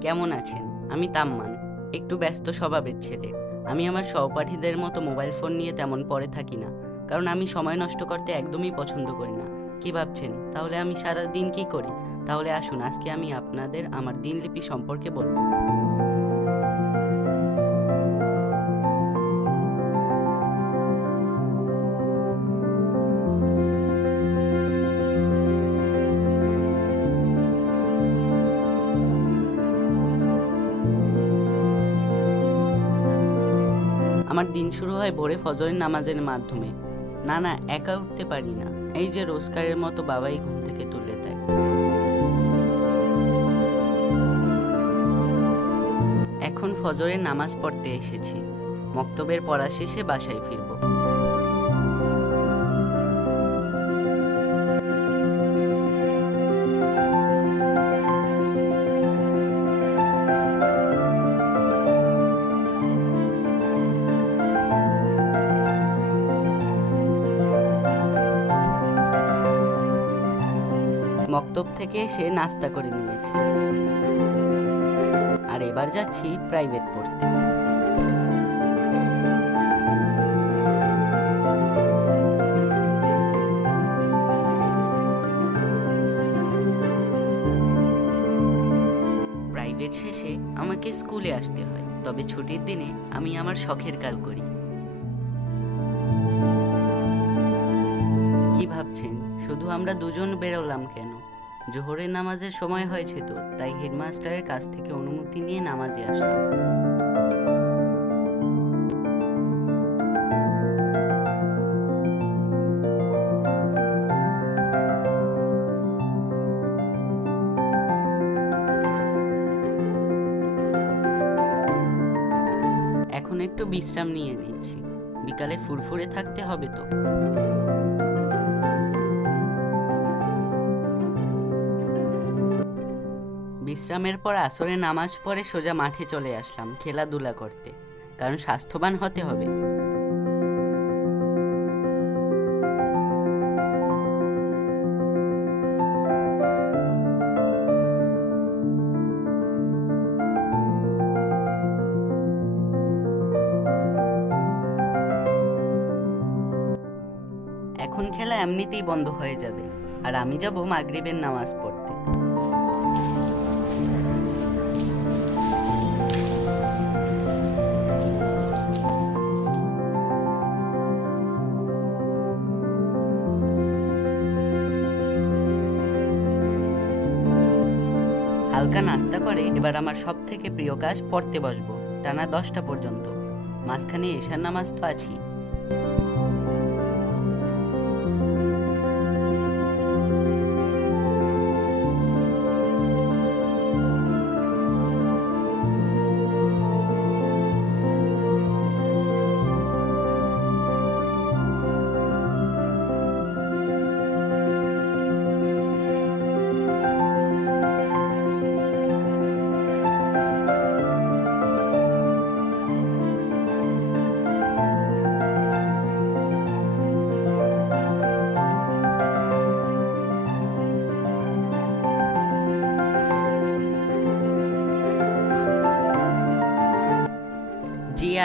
কেমন আছেন? আমি তাম্মান, একটু ব্যস্ত স্বভাবের ছেলে। আমি আমার সহপাঠীদের মতো মোবাইল ফোন নিয়ে তেমন পড়ে থাকি না, কারণ আমি সময় নষ্ট করতে একদমই পছন্দ করি না। কি ভাবছেন? তাহলে আমি সারা দিন কি করি? তাহলে আসুন, আজকে আমি আপনাদের আমার দিনলিপি সম্পর্কে বলব। আমার দিন শুরু হয় ভোরে ফজরের নামাজের মাধ্যমে। না না একা উঠতে পারি না। এই যে রোজকারের মতো বাবাই ঘুম থেকে তুলে দেয়। এখন ফজরের নামাজ পড়তে এসেছি। মক্তবের পড়া শেষে বাসায় ফিরবো। মক্তব থেকে এসে নাস্তা করে নিয়েছি। আর এবার যাচ্ছি প্রাইভেট পড়তে। প্রাইভেট শেষে আমাকে স্কুলে আসতে হয়। তবে ছুটির দিনে আমি আমার শখের কাজ করি। কি ভাবছেন? শুধু আমরা দুজন বেরোলাম কেন? জোহরের নামাজের সময় হয়েছে তো, তাই হেডমাস্টারের কাছ থেকে অনুমতি নিয়ে নামাজে আসলাম। এখন একটু বিশ্রাম নিয়ে নিচ্ছি। বিকালে ফুরফুরে থাকতে হবে তো। বিশ্রামের পর আসরে নামাজ পড়ে সোজা মাঠে চলে আসলাম খেলাধুলা করতে, কারণ স্বাস্থ্যবান হতে হবে। এখন খেলা এমনিতেই বন্ধ হয়ে যাবে, আর আমি যাব মাগরিবের নামাজ পড়তে। হালকা নাস্তা করে এবার আমার সব থেকে প্রিয় কাজ পড়তে বসবো, টানা দশটা পর্যন্ত। মাঝখানে এশার নামাজ তো আছি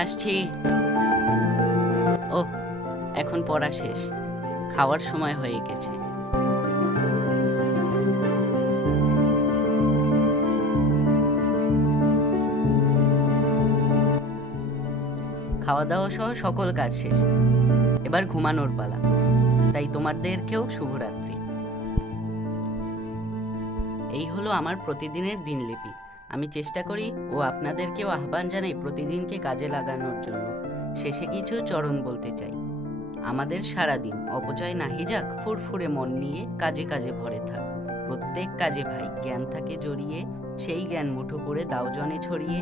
আসছি। ও এখন পড়া শেষ। খাওয়ার সময় হয়ে গেছে। খাওয়া দাওয়া সহ সকল কাজ শেষ। এবার ঘুমানোর পালা। তাই তোমাদেরকেও শুভরাত্রি। এই হলো আমার প্রতিদিনের দিনলিপি। আমি চেষ্টা করি ও আপনাদেরকেও আহ্বান জানাই প্রতিদিনকে কাজে লাগানোর জন্য। শেষে কিছু চরণ বলতে চাই। আমাদের সারাদিন অপচয় নাহি যাক, ফুরফুরে মন নিয়ে কাজে কাজে ভরে থাক। প্রত্যেক কাজে ভাই জ্ঞান থাকে জড়িয়ে, সেই জ্ঞান মুঠো করে দাও জনে ছড়িয়ে।